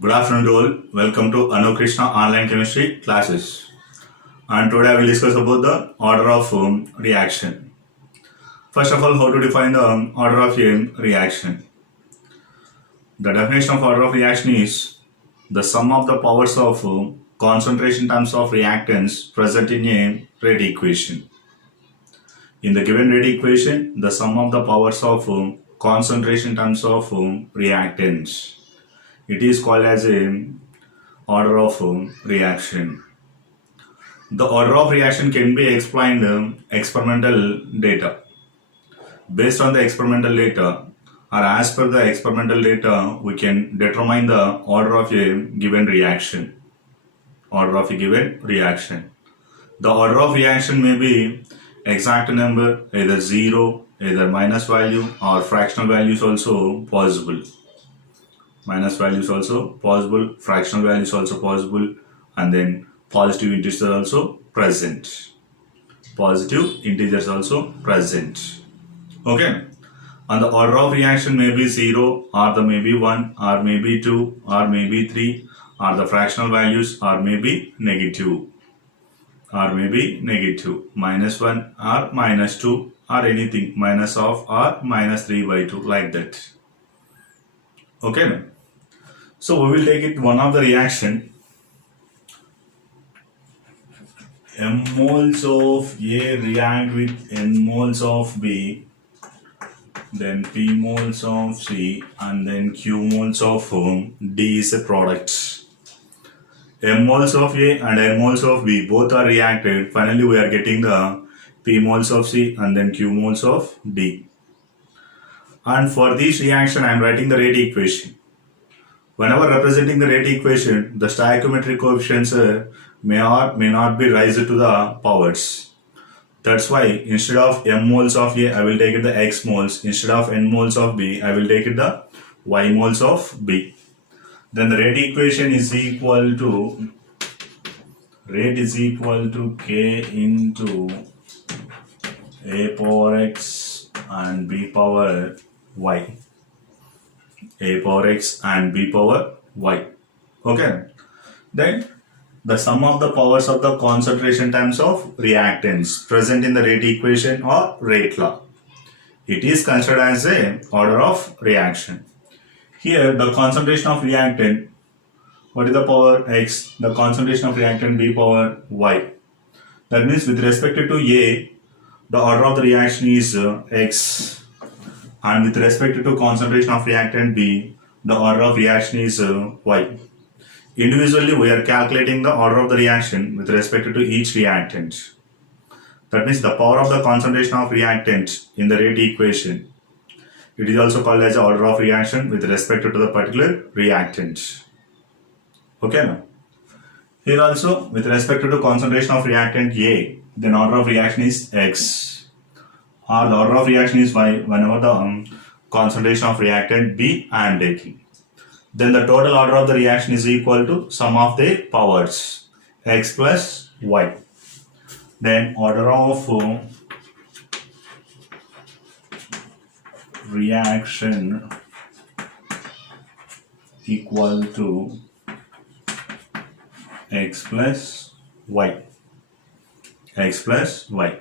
Good afternoon to all. Welcome to Anu Krishna online chemistry classes. And today I will discuss about the order of reaction. First of all, how to define the order of a reaction. The definition of order of reaction is the sum of the powers of concentration terms of reactants present in a rate equation. In the given rate equation, the sum of the powers of concentration terms of reactants. It is called as a order of reaction. The order of reaction can be explained experimental data. Based on the experimental data, or as per the experimental data, we can determine the order of a given reaction. Order of a given reaction. The order of reaction may be exact number, either 0, either minus value, or fractional values also possible. Minus values also possible, fractional values also possible, and then positive integers also present. Positive integers also present. Okay. And the order of reaction may be 0, or the maybe 1, or maybe 2, or maybe 3, or the fractional values, or maybe negative. Or maybe negative. Minus 1 or minus 2 or anything. Minus of or minus 3 by 2, like that. Okay. So we will take it one of the reaction. M moles of A react with N moles of B, then P moles of C, and then Q moles of D is a product. M moles of A and N moles of B both are reacted. Finally, we are getting the P moles of C and then Q moles of D. And for this reaction, I am writing the rate equation. Whenever representing the rate equation, the stoichiometric coefficients may or may not be raised to the powers. That's why instead of M moles of A, I will take it the X moles. Instead of N moles of B, I will take it the Y moles of B. Then the rate equation is equal to K into A power X and B power Y. A power X and B power Y. Okay. Then the sum of the powers of the concentration times of reactants present in the rate equation or rate law. It is considered as a order of reaction. Here the concentration of reactant, what is the power X? The concentration of reactant B power Y. That means with respect to A, the order of the reaction is X, and with respect to concentration of reactant B, the order of reaction is Y. Individually, we are calculating the order of the reaction with respect to each reactant. That means the power of the concentration of reactant in the rate equation. It is also called as the order of reaction with respect to the particular reactant. Okay now. Here also, with respect to concentration of reactant A, then order of reaction is X. Or the order of reaction is Y whenever the concentration of reactant B I am taking. Then the total order of the reaction is equal to sum of the powers X plus Y. Then order of reaction equal to X plus Y. X plus Y.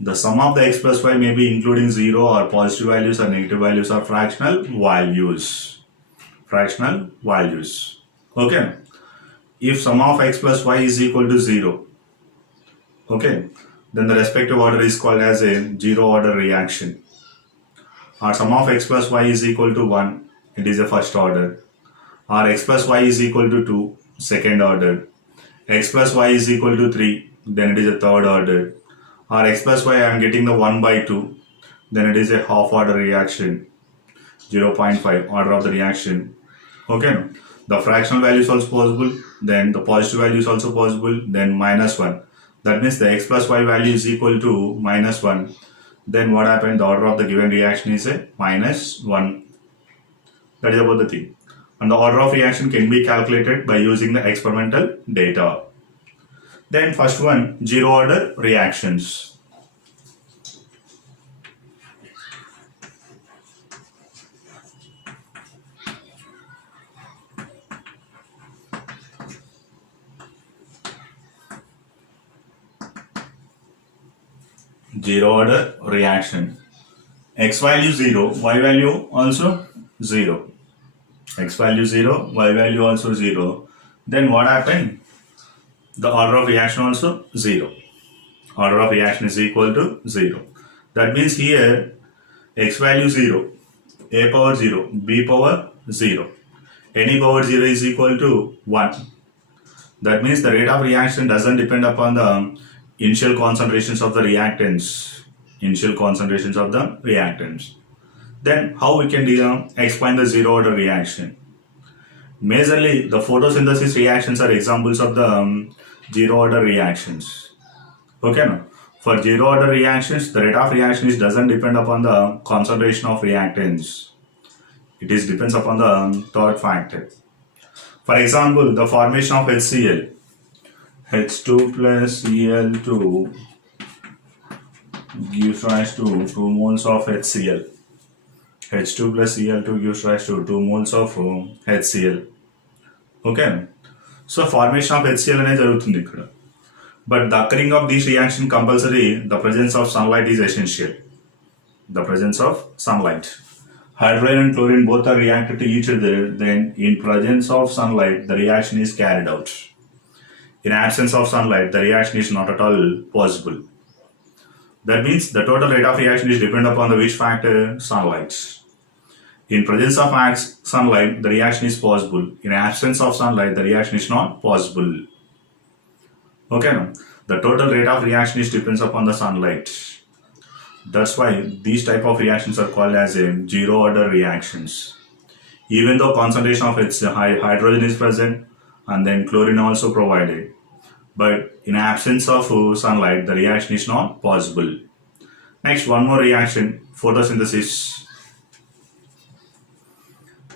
The sum of the X plus Y may be including 0 or positive values or negative values or fractional values. Fractional values. Okay. If sum of X plus Y is equal to 0, okay, then the respective order is called as a zero order reaction. Or sum of X plus Y is equal to 1, it is a first order. Or X plus Y is equal to 2, second order. X plus Y is equal to 3, then it is a third order. Or X plus Y I am getting the 1 by 2, then it is a half order reaction. 0.5 order of the reaction. Okay, the fractional value is also possible, then the positive value is also possible, then minus 1. That means the X plus Y value is equal to minus 1. Then what happened? The order of the given reaction is a minus 1. That is about the thing. And the order of reaction can be calculated by using the experimental data. Then first one, zero order reactions. zero order reaction. X value 0, Y value also 0. X value 0, Y value also 0. Then what happened? The order of reaction also 0. Order of reaction is equal to 0. That means here X value 0, A power 0, B power 0. Any power 0 is equal to 1. That means the rate of reaction doesn't depend upon the initial concentrations of the reactants. Initial concentrations of the reactants. Then how we can explain the zero order reaction? Majorly, the photosynthesis reactions are examples of the zero order reactions. Okay, no? For zero order reactions, the rate of reaction doesn't depend upon the concentration of reactants. It depends upon the third factor. For example, the formation of HCl, H2 plus Cl2 gives rise to 2 moles of HCl. H2 plus Cl2 gives rise to 2 moles of HCl. Okay. So formation of HCl అనేది జరుగుతుంది ఇక్కడ. But the occurring of this reaction compulsory, the presence of sunlight is essential. The presence of sunlight. Hydrogen and chlorine both are reacted to each other, then in presence of sunlight, the reaction is carried out. In absence of sunlight, the reaction is not at all possible. That means the total rate of reaction is dependent upon the which factor? Sunlight. In presence of sunlight, the reaction is possible. In absence of sunlight, the reaction is not possible. Okay, no? The total rate of reaction depends upon the sunlight. That's why these type of reactions are called as zero order reactions. Even though concentration of its hydrogen is present and then chlorine also provided, but in absence of sunlight, the reaction is not possible. Next, one more reaction, photosynthesis.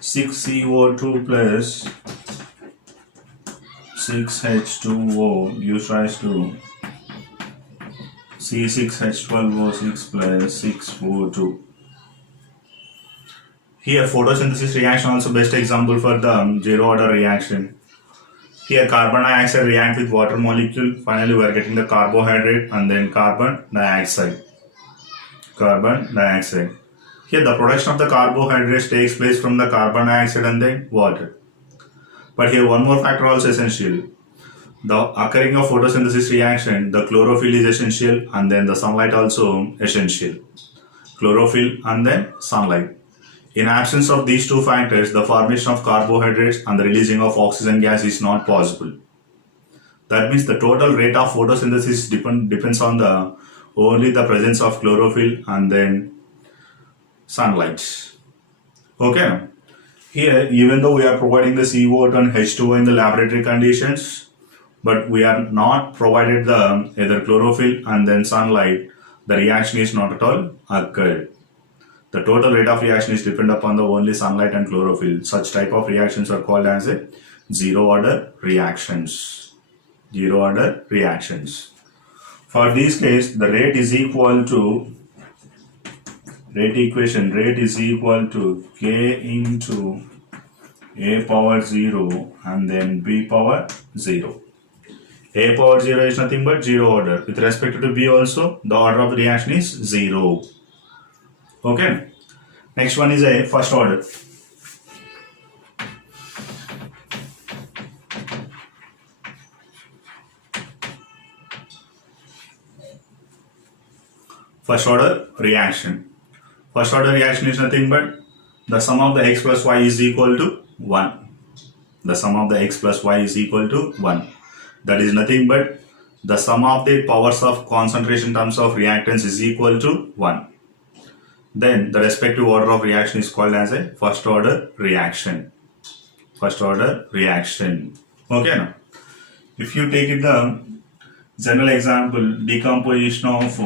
6CO2 plus 6H2O gives rise to C6H12O6 plus 6O2. Here, photosynthesis reaction also best example for the zero order reaction. Here, carbon dioxide react with water molecule. Finally, we are getting the carbohydrate and then carbon dioxide. Carbon dioxide. Here, the production of the carbohydrates takes place from the carbon dioxide and then water. But here, one more factor also essential. The occurring of photosynthesis reaction, the chlorophyll is essential and then the sunlight also essential. Chlorophyll and then sunlight. In absence of these two factors, the formation of carbohydrates and the releasing of oxygen gas is not possible. That means the total rate of photosynthesis depends on only the presence of chlorophyll and then sunlight. Okay. Here, even though we are providing the CO2 and H2O in the laboratory conditions, but we are not provided the either chlorophyll and then sunlight, the reaction is not at all occurred. The total rate of reaction is dependent upon the only sunlight and chlorophyll. Such type of reactions are called as zero order reactions. Zero order reactions. For this case, the rate is equal to rate equation. Rate is equal to K into A power 0 and then B power 0. A power 0 is nothing but zero order. With respect to B also, the order of the reaction is 0. Okay. Next one is a first order. First order reaction. First order reaction is nothing but the sum of the x plus y is equal to 1. The sum of the x plus y is equal to 1. That is nothing but the sum of the powers of concentration terms of reactants is equal to 1. Then the respective order of reaction is called as a first order reaction. First order reaction. Okay, now if you take it the general example, decomposition of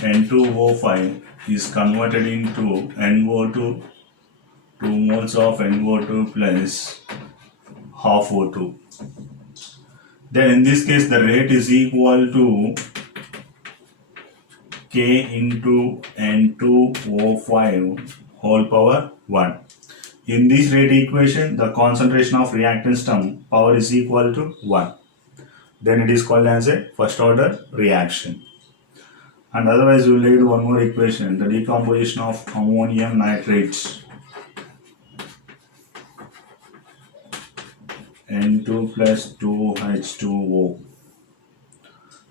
N2O5 is converted into NO2, 2 moles of NO2 plus half O2. Then in this case, the rate is equal to K into N2O5 whole power 1. In this rate equation, the concentration of reactants term power is equal to 1. Then it is called as a first order reaction. And otherwise we will take one more equation, the decomposition of ammonium nitrates, N2 plus 2H2O.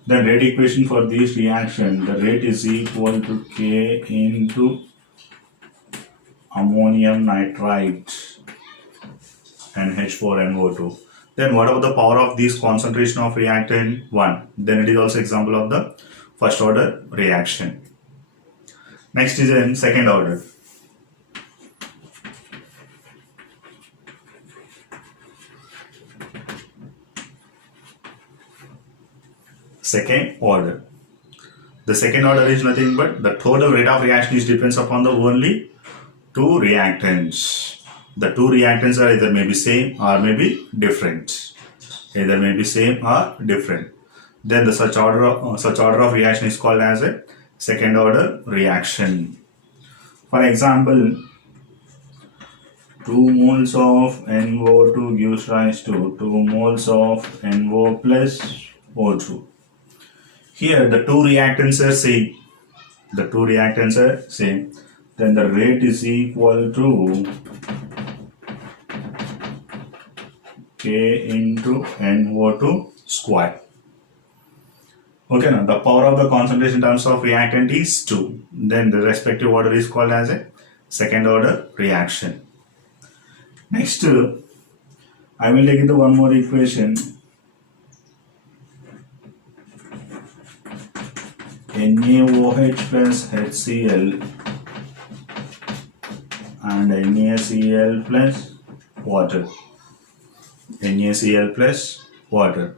The rate equation for this reaction, the rate is equal to K into ammonium nitrite and H4NO2. Then what about the power of this concentration of reactant? 1. Then it is also example of the first order reaction. Next is in second order. Second order. The second order is nothing but the total rate of reaction is depends upon the only two reactants. The two reactants are either may be same or may be different. Either may be same or different. Then the such order of reaction is called as a second order reaction. For example, 2 moles of NO2 gives rise to 2 moles of NO plus O2. Here the two reactants are same. The two reactants are same. Then the rate is equal to K into NO2 square. Okay, now the power of the concentration in terms of reactant is 2. Then the respective order is called as a second order reaction. Next, I will take it to one more equation. NaOH plus HCl and NaCl plus water. NaCl plus water.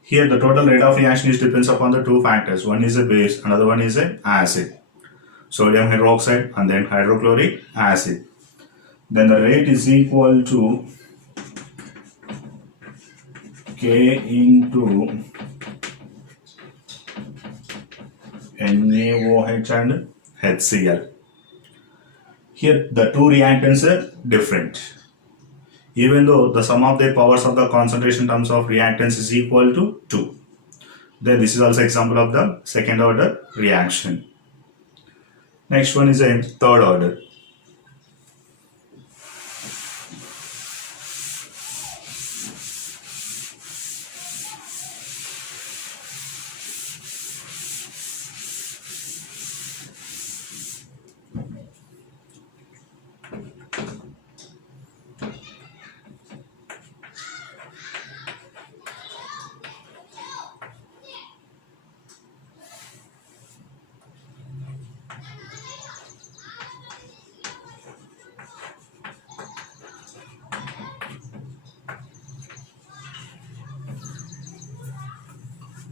Here the total rate of reaction is depends upon the two factors. One is a base, another one is an acid. Sodium hydroxide and then hydrochloric acid. Then the rate is equal to K into NaOH and HCl. Here the two reactants are different. Even though the sum of their powers of the concentration in terms of reactants is equal to 2. Then this is also example of the second order reaction. Next one is a third order.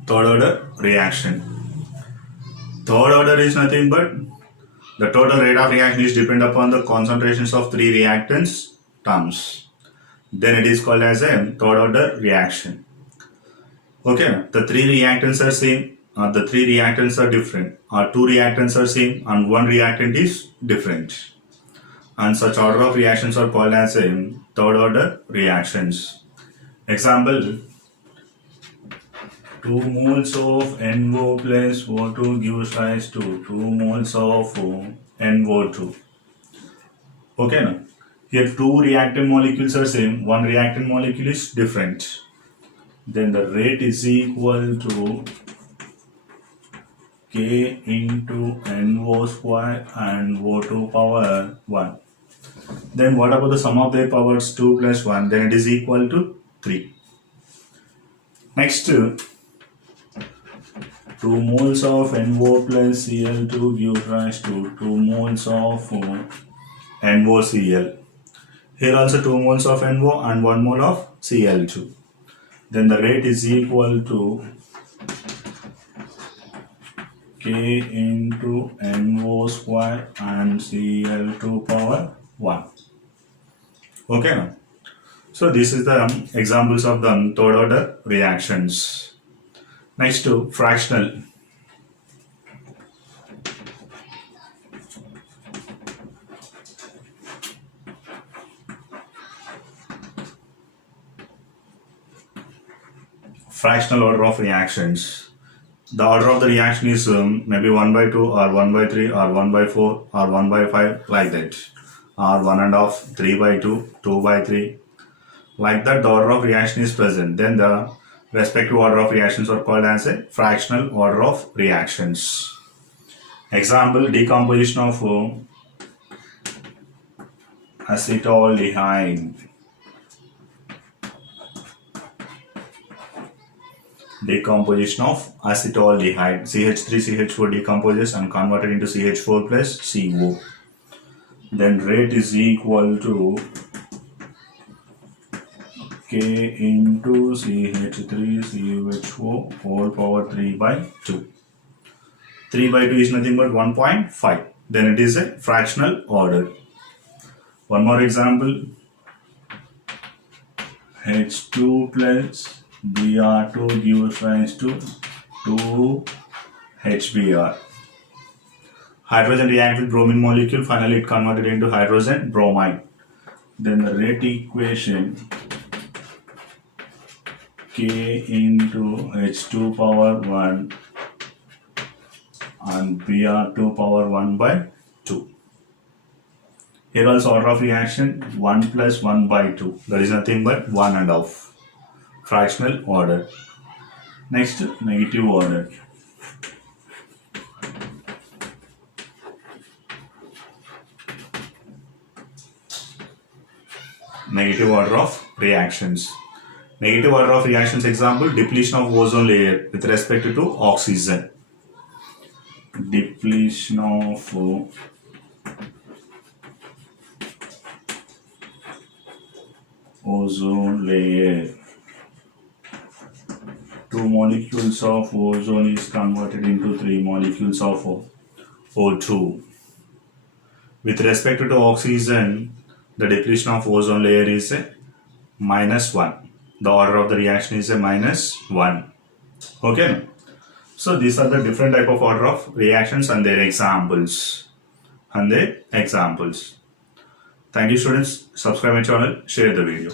Third order reaction. Third order is nothing but the total rate of reaction is depend upon the concentrations of three reactants terms. Then it is called as a third order reaction. Okay, the three reactants are same, or the three reactants are different, or two reactants are same and one reactant is different. And such order of reactions are called as a third order reactions. Example, 2 moles of NO plus O2 gives rise to 2 moles of NO2. Okay, now here two reactant molecules are same, one reactant molecule is different. Then the rate is equal to K into NO square and O2 power 1. Then what about the sum of their powers 2 plus 1? Then it is equal to 3. Next, 2 moles of NO plus Cl2 gives rise to 2 moles of NOCl. Here also 2 moles of NO and 1 mole of Cl2. Then the rate is equal to K into NO square and Cl2 power 1. Okay now. So this is the examples of the third order reactions. Next to fractional. Fractional order of reactions. The order of the reaction is maybe 1 by 2 or 1 by 3 or 1 by 4 or 1 by 5 like that, or 1 and half, 3 by 2, 2 by 3. Like that, the order of reaction is present. Then the respective order of reactions are called as a fractional order of reactions. Example, decomposition of acetaldehyde. Decomposition of acetaldehyde. CH3CH4 decomposes and converted into CH4 plus CO. Then rate is equal to K into CH3CH4 whole power 3 by 2. 3 by 2 is nothing but 1.5. Then it is a fractional order. One more example. H2 plus Br2 gives rise to 2 HBr. Hydrogen reacts with bromine molecule. Finally, it converted into hydrogen bromide. Then the rate equation K into H2 power 1 and Br2 power 1 by 2. Here also order of reaction 1 plus 1 by 2. That is nothing but 1 and half. Fractional order. Next, negative order. Negative order of reactions. Negative order of reactions example, depletion of ozone layer with respect to oxygen. Depletion of ozone layer. 2 molecules of ozone is converted into 3 molecules of O2. With respect to oxygen, the depletion of ozone layer is a -1. The order of the reaction is a -1. Okay. So these are the different type of order of reactions and their examples. Thank you students. Subscribe my channel. Share the video.